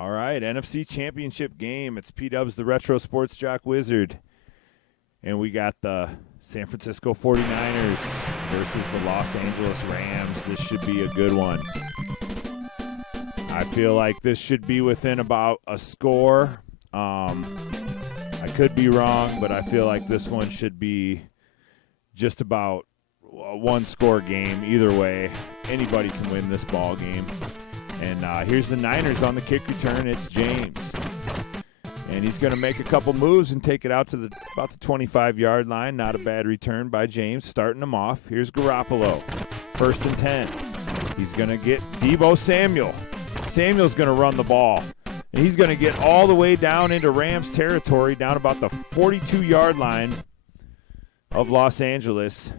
All right, NFC Championship game. It's P-Dubs, the Retro Sports Jock Wizard. And we got the San Francisco 49ers versus the Los Angeles Rams. This should be a good one. I feel like this should be within about a score. I could be wrong, but I feel like this one should be just about a one-score game. Either way, anybody can win this ball game. And here's the Niners on the kick return. It's James. And he's going to make a couple moves and take it out to about the 25-yard line. Not a bad return by James, starting him off. Here's Garoppolo, 1st and 10. He's going to get Deebo Samuel. Samuel's going to run the ball. And he's going to get all the way down into Rams territory, down about the 42-yard line of Los Angeles.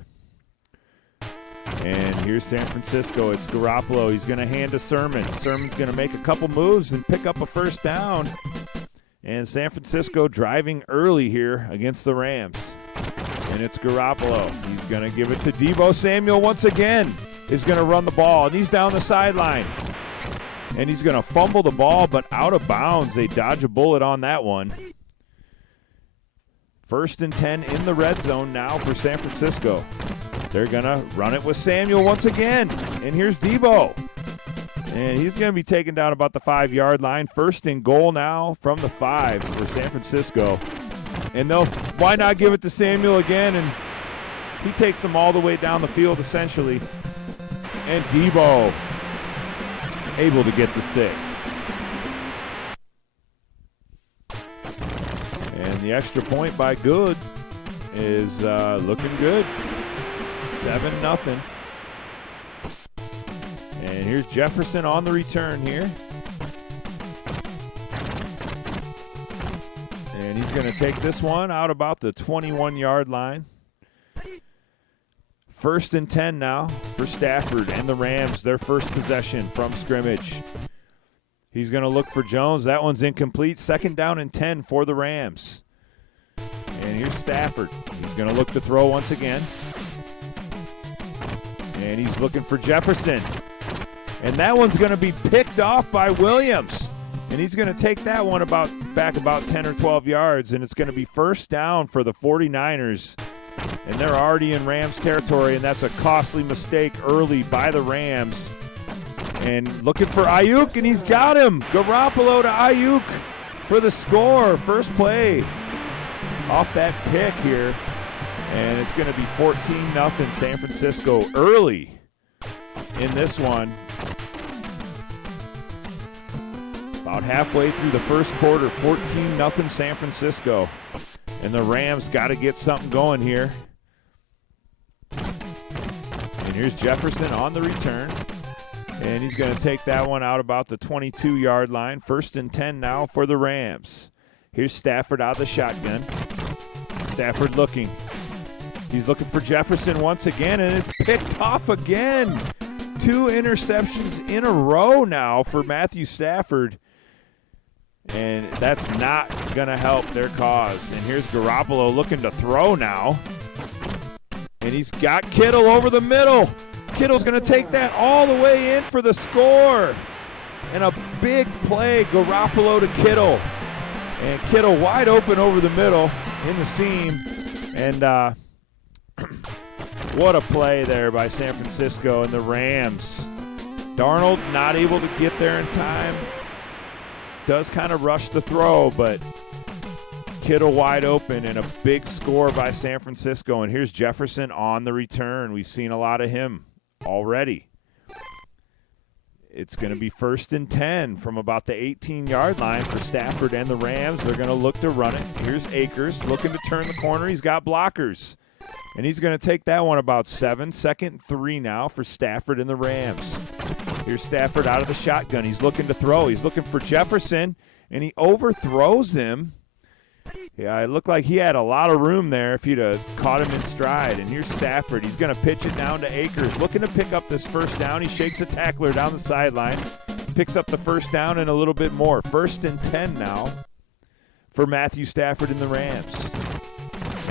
And here's San Francisco. It's Garoppolo. He's going to hand to Sermon. Sermon's going to make a couple moves and pick up a first down. And San Francisco driving early here against the Rams. And it's Garoppolo. He's going to give it to Deebo Samuel once again. He's going to run the ball, and he's down the sideline. And he's going to fumble the ball, but out of bounds. They dodge a bullet on that one. 1st and 10 in the red zone now for San Francisco. They're going to run it with Samuel once again. And here's Deebo. And he's going to be taken down about the 5-yard line. 1st and goal now from the 5 for San Francisco. And why not give it to Samuel again? And he takes them all the way down the field, essentially. And Deebo able to get the 6. And the extra point by Good is looking good. 7-0. And here's Jefferson on the return here. And he's going to take this one out about the 21-yard line. 1st and 10 now for Stafford and the Rams, their first possession from scrimmage. He's going to look for Jones. That one's incomplete. 2nd down and 10 for the Rams. And here's Stafford. He's going to look to throw once again. And he's looking for Jefferson. And that one's going to be picked off by Williams. And he's going to take that one back about 10 or 12 yards. And it's going to be 1st down for the 49ers. And they're already in Rams territory, and that's a costly mistake early by the Rams. And looking for Ayuk, and he's got him. Garoppolo to Ayuk for the score. First play off that pick here. And it's going to be 14-0 San Francisco early in this one. About halfway through the first quarter, 14-0 San Francisco. And the Rams got to get something going here. And here's Jefferson on the return. And he's going to take that one out about the 22-yard line. 1st and 10 now for the Rams. Here's Stafford out of the shotgun. Stafford looking. He's looking for Jefferson once again, and it's picked off again. 2 interceptions in a row now for Matthew Stafford. And that's not going to help their cause. And here's Garoppolo looking to throw now. And he's got Kittle over the middle. Kittle's going to take that all the way in for the score. And a big play, Garoppolo to Kittle. And Kittle wide open over the middle in the seam. And what a play there by San Francisco and the Rams. Darnold not able to get there in time. Does kind of rush the throw, but Kittle wide open and a big score by San Francisco. And here's Jefferson on the return. We've seen a lot of him already. It's going to be 1st and 10 from about the 18-yard line for Stafford and the Rams. They're going to look to run it. Here's Akers looking to turn the corner. He's got blockers. And he's going to take that one about 7. 2nd and 3 now for Stafford and the Rams. Here's Stafford out of the shotgun. He's looking to throw. He's looking for Jefferson, and he overthrows him. Yeah, it looked like he had a lot of room there if he'd have caught him in stride. And here's Stafford. He's going to pitch it down to Akers, looking to pick up this first down. He shakes a tackler down the sideline, picks up the first down and a little bit more. 1st and 10 now for Matthew Stafford and the Rams.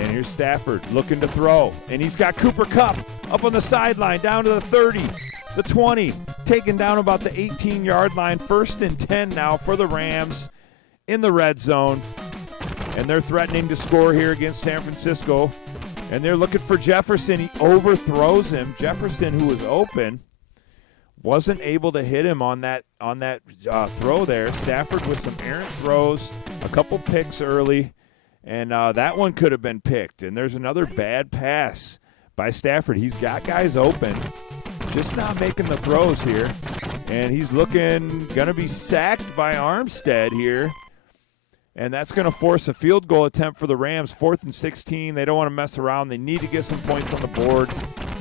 And here's Stafford looking to throw. And he's got Cooper Kupp up on the sideline, down to the 30, the 20, taken down about the 18-yard line. 1st and 10 now for the Rams in the red zone. And they're threatening to score here against San Francisco. And they're looking for Jefferson. He overthrows him. Jefferson, who was open, wasn't able to hit him on that throw there. Stafford with some errant throws, a couple picks early, and that one could have been picked. And there's another bad pass by Stafford. He's got guys open, just not making the throws here. And he's going to be sacked by Armstead here. And that's going to force a field goal attempt for the Rams. 4th and 16. They don't want to mess around. They need to get some points on the board.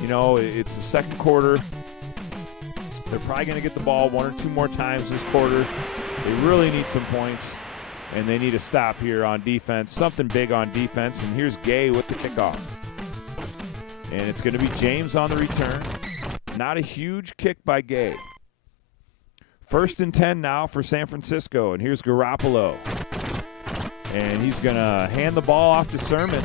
You know, it's the second quarter. They're probably going to get the ball 1 or 2 more times this quarter. They really need some points, and they need to stop here on defense. Something big on defense, and here's Gay with the kickoff. And it's going to be James on the return. Not a huge kick by Gay. 1st and 10 now for San Francisco, and here's Garoppolo. And he's going to hand the ball off to Sermon,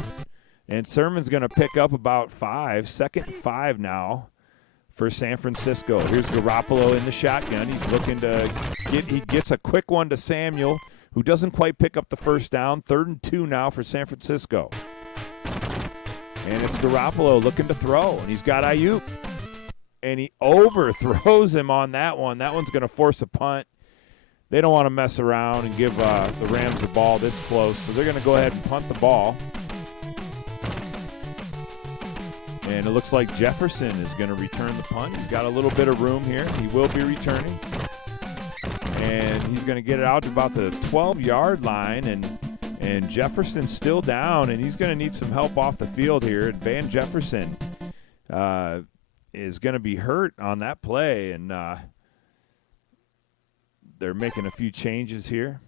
and Sermon's going to pick up about 5. 2nd and 5 now for San Francisco. Here's Garoppolo in the shotgun. He's looking to he gets a quick one to Samuel, who doesn't quite pick up the first down. 3rd and 2 now for San Francisco. And it's Garoppolo looking to throw, and he's got Ayuk. And he overthrows him on that one. That one's going to force a punt. They don't want to mess around and give the Rams the ball this close, so they're going to go ahead and punt the ball. And it looks like Jefferson is going to return the punt. He's got a little bit of room here. He will be returning. And he's going to get it out to about the 12-yard line. And Jefferson's still down, and he's going to need some help off the field here. And Van Jefferson is going to be hurt on that play. And they're making a few changes here.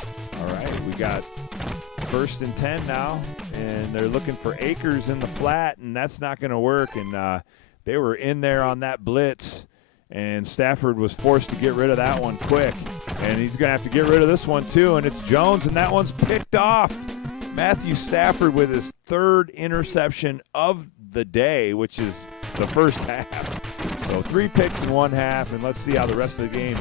All right, we got 1st and 10 now, and they're looking for Akers in the flat, and that's not going to work. And they were in there on that blitz, and Stafford was forced to get rid of that one quick. And he's going to have to get rid of this one too, and it's Jones, and that one's picked off. Matthew Stafford with his 3rd interception of the day, which is the first half. So 3 picks in 1 half, and let's see how the rest of the game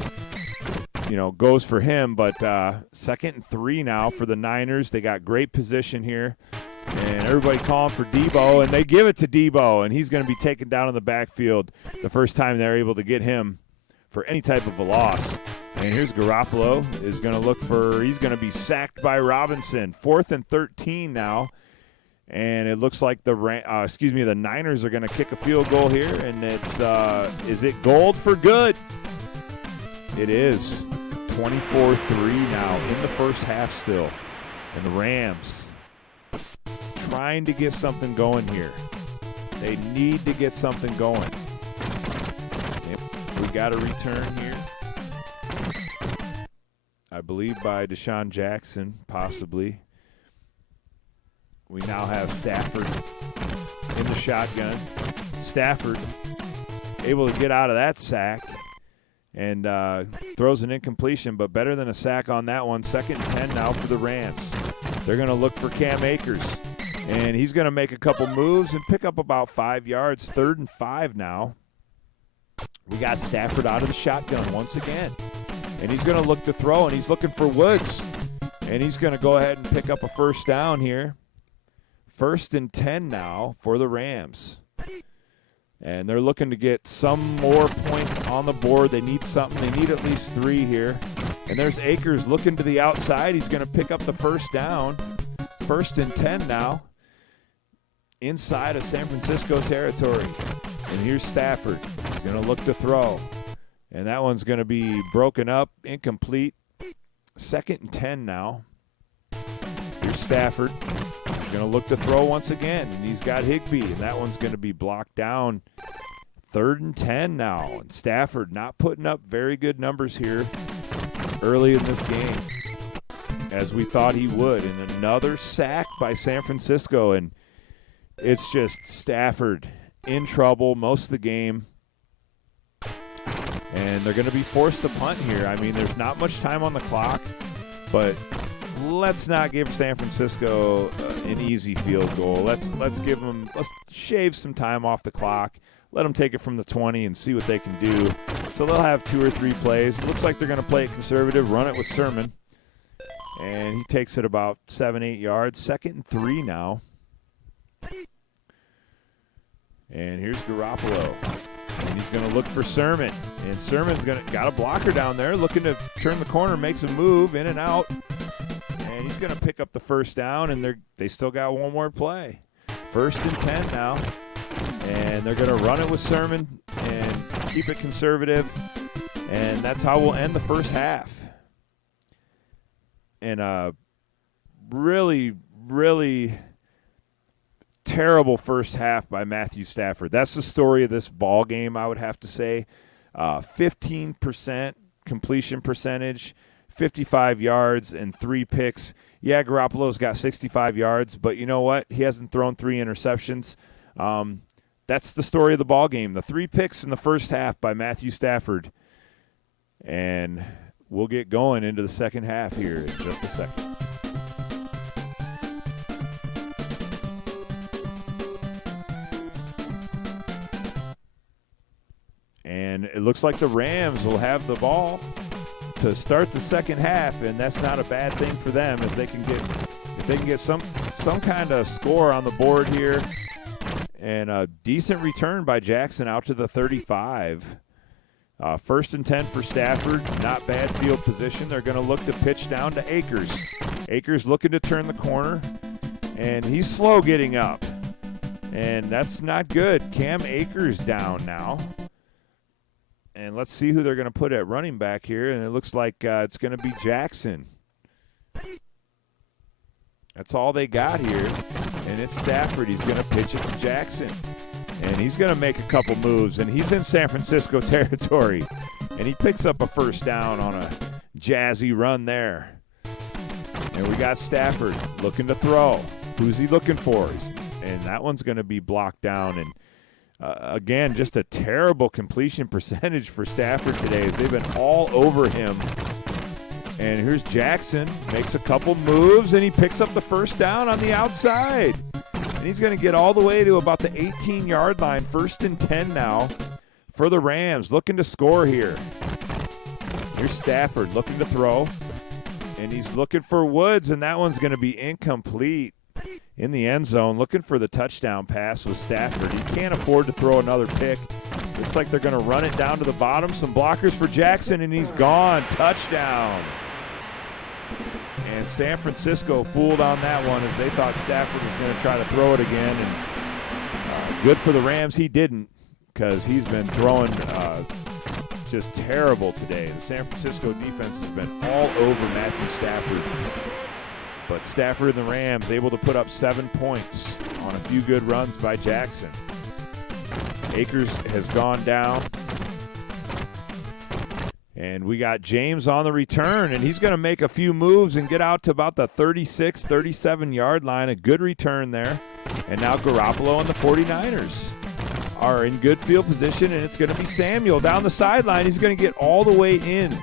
goes for him. But 2nd and 3 now for the Niners. They got great position here, and everybody calling for Debo, and they give it to Debo, and he's going to be taken down in the backfield the first time they're able to get him for any type of a loss. And here's Garoppolo is going to he's going to be sacked by Robinson. 4th and 13 now, and it looks like the Niners are going to kick a field goal here, and is it gold for good? It is. 24-3 now in the first half still. And the Rams trying to get something going here. They need to get something going. We got a return here. I believe by Deshaun Jackson, possibly. We now have Stafford in the shotgun. Stafford able to get out of that sack. And throws an incompletion, but better than a sack on that one. 2nd and 10 now for the Rams. They're going to look for Cam Akers, and he's going to make a couple moves and pick up about 5 yards. 3rd and 5 now. We got Stafford out of the shotgun once again, and he's going to look to throw, and he's looking for Woods, and he's going to go ahead and pick up a first down here. 1st and 10 now for the Rams. And they're looking to get some more points on the board. They need something. They need at least 3 here. And there's Akers looking to the outside. He's going to pick up the first down. 1st and 10 now. Inside of San Francisco territory. And here's Stafford. He's going to look to throw. And that one's going to be broken up, incomplete. 2nd and 10 now. Here's Stafford. He's going to look to throw once again, and he's got Higbee, and that one's going to be blocked down. 3rd and 10 now, and Stafford not putting up very good numbers here early in this game, as we thought he would. And another sack by San Francisco, and it's just Stafford in trouble most of the game. And they're going to be forced to punt here. I mean, there's not much time on the clock, but let's not give San Francisco an easy field goal. Let's shave some time off the clock. let them take it from the 20 and see what they can do. So they'll have 2 or 3 plays. It looks like they're going to play it conservative, run it with Sermon. And he takes it about 7-8 yards. 2nd and 3 now. And here's Garoppolo. And he's going to look for Sermon. And Sermon's got a blocker down there looking to turn the corner, makes a move in and out. And he's going to pick up the first down, and they still got one more play. 1st and 10 now. And they're going to run it with Sermon and keep it conservative. And that's how we'll end the first half. And a really, really terrible first half by Matthew Stafford. That's the story of this ball game, I would have to say. 15% completion percentage, 55 yards, and 3 picks. Yeah, Garoppolo's got 65 yards, but you know what? He hasn't thrown 3 interceptions. That's the story of the ball game. The 3 picks in the first half by Matthew Stafford. And we'll get going into the second half here in just a second. And it looks like the Rams will have the ball to start the second half, and that's not a bad thing for them if they can get some kind of score on the board here. And a decent return by Jackson out to the 35. 1st and 10 for Stafford. Not bad field position. They're going to look to pitch down to Akers. Akers looking to turn the corner, and he's slow getting up. And that's not good. Cam Akers down now. And let's see who they're going to put at running back here. And it looks like it's going to be Jackson. That's all they got here. And it's Stafford. He's going to pitch it to Jackson. And he's going to make a couple moves. And he's in San Francisco territory. And he picks up a first down on a jazzy run there. And we got Stafford looking to throw. Who's he looking for? And that one's going to be blocked down. And again, just a terrible completion percentage for Stafford today as they've been all over him. And here's Jackson, makes a couple moves, and he picks up the first down on the outside. And he's going to get all the way to about the 18-yard line. 1st and 10 now for the Rams, looking to score here. Here's Stafford looking to throw, and he's looking for Woods, and that one's going to be incomplete. In the end zone, looking for the touchdown pass with Stafford. He can't afford to throw another pick. Looks like they're going to run it down to the bottom. Some blockers for Jackson, and he's gone. Touchdown. And San Francisco fooled on that one as they thought Stafford was going to try to throw it again. And good for the Rams, he didn't, because he's been throwing just terrible today. The San Francisco defense has been all over Matthew Stafford. But Stafford and the Rams able to put up 7 points on a few good runs by Jackson. Akers has gone down. And we got James on the return, and he's going to make a few moves and get out to about the 36, 37-yard line. A good return there. And now Garoppolo and the 49ers are in good field position, and it's going to be Samuel down the sideline. He's going to get all the way in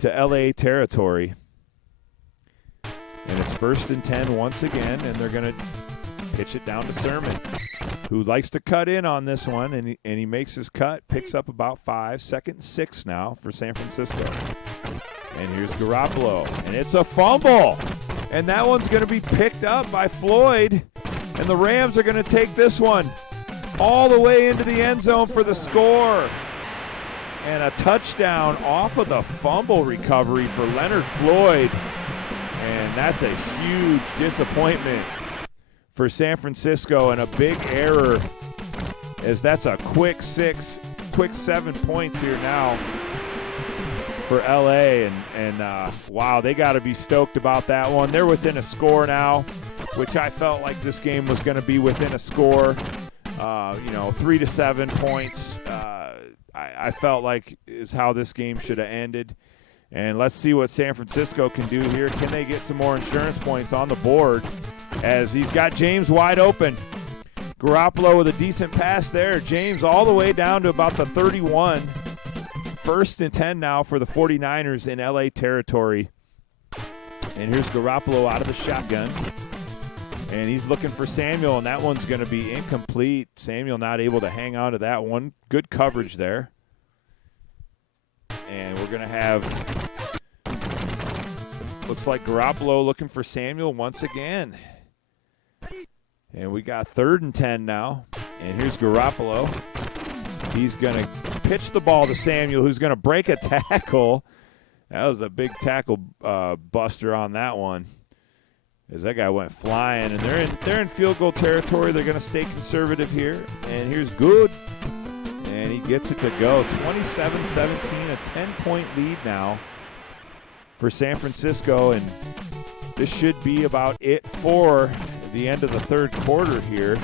to L.A. territory. And it's 1st and 10 once again, and they're going to pitch it down to Sermon, who likes to cut in on this one, and he makes his cut, picks up about 5. 2nd and 6 now for San Francisco. And here's Garoppolo, and it's a fumble. And that one's going to be picked up by Floyd, and the Rams are going to take this one all the way into the end zone for the score. And a touchdown off of the fumble recovery for Leonard Floyd. And that's a huge disappointment for San Francisco and a big error, as that's a quick 7 points here now for LA. And wow, they got to be stoked about that one. They're within a score now, which I felt like this game was going to be within a score, 3 to 7 points. I felt like is how this game should have ended. And let's see what San Francisco can do here. Can they get some more insurance points on the board as he's got James wide open? Garoppolo with a decent pass there. James all the way down to about the 31. 1st and 10 now for the 49ers in L.A. territory. And here's Garoppolo out of the shotgun. And he's looking for Samuel, and that one's going to be incomplete. Samuel not able to hang on to that one. Good coverage there. And we're going to have, looks like Garoppolo looking for Samuel once again. And we got 3rd and 10 now. And here's Garoppolo. He's going to pitch the ball to Samuel, who's going to break a tackle. That was a big tackle buster on that one, as that guy went flying. And they're in field goal territory. They're going to stay conservative here. And here's Good. And he gets it to go. 27-17, a 10-point lead now for San Francisco. And this should be about it for the end of the 3rd quarter here,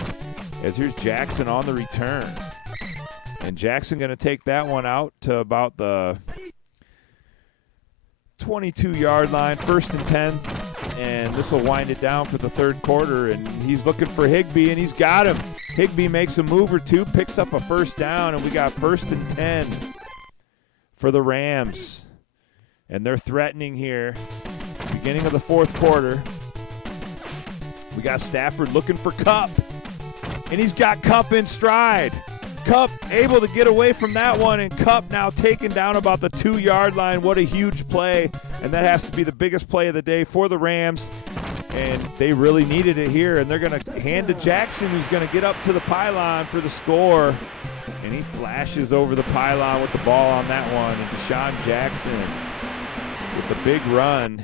as here's Jackson on the return. And Jackson going to take that one out to about the 22-yard line, 1st and 10. And this will wind it down for the 3rd quarter. And he's looking for Higbee, and he's got him. Higbee makes a move or two, picks up a 1st down, and we got 1st and 10 for the Rams. And they're threatening here. Beginning of the 4th quarter. We got Stafford looking for Kupp. And he's got Kupp in stride. Kupp able to get away from that one, and Kupp now taken down about the 2-yard line. What a huge play. And that has to be the biggest play of the day for the Rams. And they really needed it here. And they're going to hand to Jackson, who's going to get up to the pylon for the score. And he flashes over the pylon with the ball on that one. And Deshaun Jackson with the big run.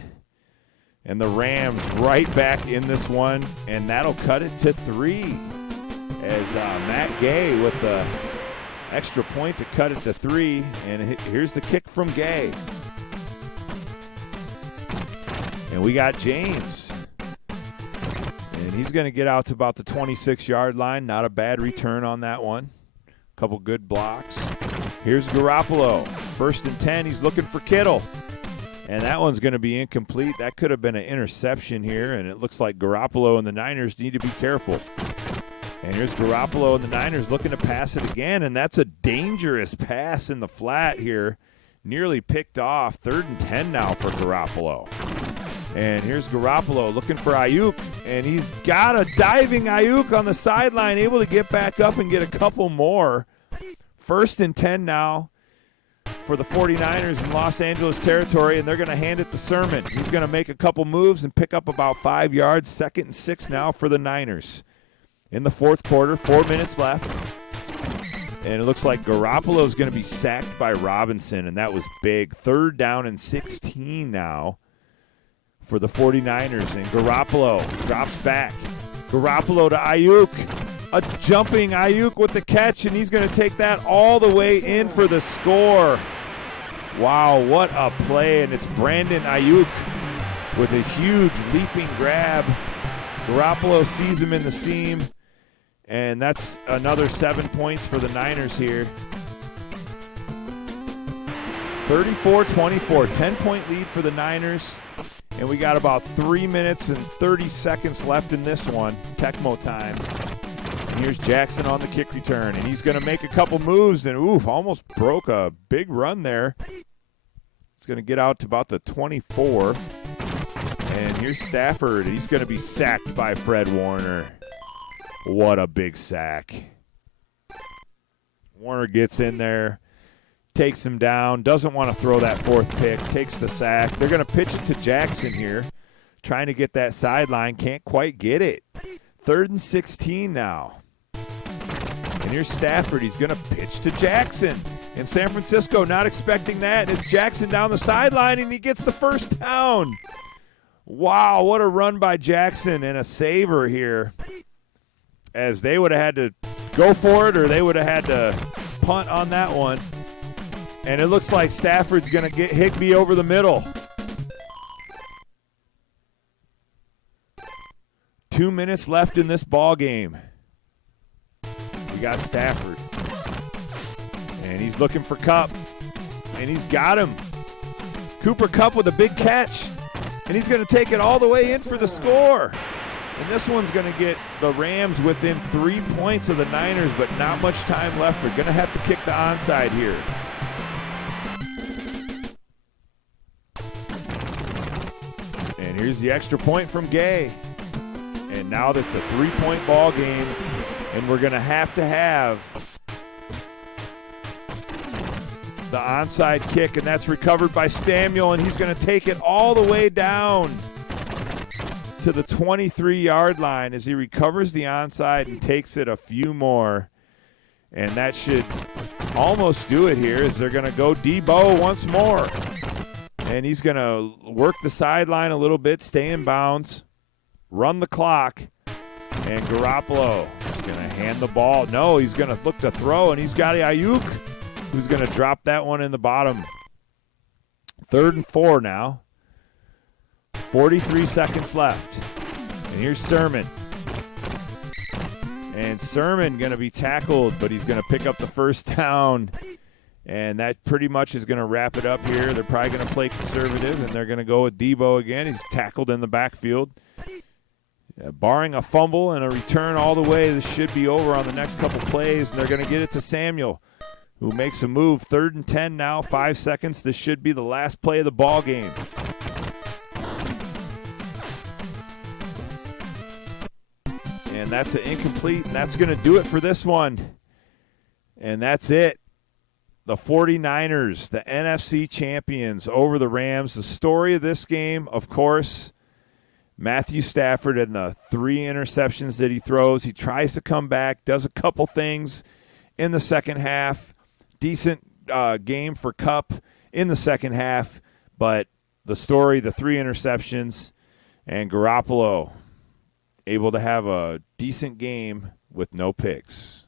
And the Rams right back in this one. And that'll cut it to 3. As Matt Gay with the extra point to cut it to 3. And here's the kick from Gay. And we got James. And he's going to get out to about the 26-yard line. Not a bad return on that one. A couple good blocks. Here's Garoppolo. 1st and 10. He's looking for Kittle. And that one's going to be incomplete. That could have been an interception here. And it looks like Garoppolo and the Niners need to be careful. And here's Garoppolo and the Niners looking to pass it again. And that's a dangerous pass in the flat here. Nearly picked off. 3rd and 10 now for Garoppolo. And here's Garoppolo looking for Ayuk. And he's got a diving Ayuk on the sideline, able to get back up and get a couple more. 1st and 10 now for the 49ers in Los Angeles territory. And they're going to hand it to Sermon. He's going to make a couple moves and pick up about 5 yards. 2nd and 6 now for the Niners. In the 4th quarter, 4 minutes left. And it looks like Garoppolo is going to be sacked by Robinson, and that was big. 3rd down and 16 now for the 49ers. And Garoppolo drops back. Garoppolo to Ayuk. A jumping Ayuk with the catch, and he's going to take that all the way in for the score. Wow, what a play. And it's Brandon Ayuk with a huge leaping grab. Garoppolo sees him in the seam. And that's another 7 points for the Niners here. 34-24, 10-point lead for the Niners. And we got about 3 minutes and 30 seconds left in this one, Tecmo time. And here's Jackson on the kick return. And he's going to make a couple moves. And, almost broke a big run there. He's going to get out to about the 24. And here's Stafford. He's going to be sacked by Fred Warner. What a big sack. Warner gets in there, takes him down, doesn't want to throw that 4th pick, takes the sack. They're going to pitch it to Jackson here, trying to get that sideline, can't quite get it. 3rd and 16 now. And here's Stafford. He's going to pitch to Jackson. And San Francisco not expecting that. It's Jackson down the sideline, and he gets the 1st down. Wow, what a run by Jackson and a saver here. As they would have had to go for it, or they would have had to punt on that one. And it looks like Stafford's going to get Higbee over the middle. 2 minutes left in this ball game. We got Stafford. And he's looking for Kupp. And he's got him. Cooper Kupp with a big catch. And he's going to take it all the way in for the score. And this one's going to get the Rams within 3 points of the Niners, but not much time left. They're going to have to kick the onside here. And here's the extra point from Gay. And now that's a 3-point ball game, and we're going to have the onside kick, and that's recovered by Samuel, and he's going to take it all the way down to the 23-yard line as he recovers the onside and takes it a few more. And that should almost do it here as they're going to go Debo once more. And he's going to work the sideline a little bit, stay in bounds, run the clock, and Garoppolo is going to hand the ball. No, he's going to look to throw, and he's got Ayuk, who's going to drop that one in the bottom. 3rd and 4 now. 43 seconds left. And here's Sermon. And Sermon going to be tackled, but he's going to pick up the first down. And that pretty much is going to wrap it up here. They're probably going to play conservative, and they're going to go with Debo again. He's tackled in the backfield. Barring a fumble and a return all the way, this should be over on the next couple plays, and they're going to get it to Samuel, who makes a move. 3rd and 10 now, 5 seconds. This should be the last play of the ball game. And that's an incomplete, and that's going to do it for this one. And that's it. The 49ers, the NFC champions over the Rams. The story of this game, of course, Matthew Stafford and the 3 interceptions that he throws. He tries to come back, does a couple things in the second half. Decent game for Kupp in the second half. But the story, the 3 interceptions, and Garoppolo able to have a decent game with no picks.